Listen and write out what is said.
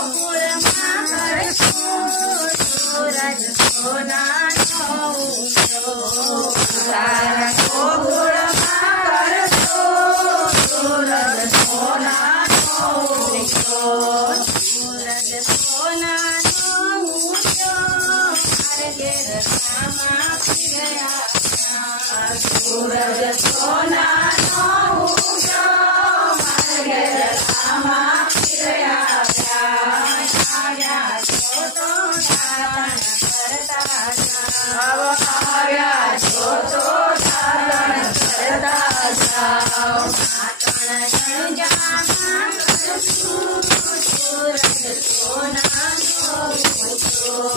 ગોકુળમાં કરશો સૂરજ સોનાનો ઉગ્યો તારા ગોકુળમાં કરશો સૂરજ સોનાનો ઉગ્યો સૂરજ સોનાનો ઉગ્યો મારે ઘેર રામા ફિર્યા સૂરજ સોનાનો ઉગ્યો મારે ઘેર રામા ફિર્યા છો તો ધારણ કરતા જાઓ આવ્યા છો તો ધારણ કરતા જાઓ માતણ ગણજામાં કરશું સૂરજ સોનાનો ઉગ્યો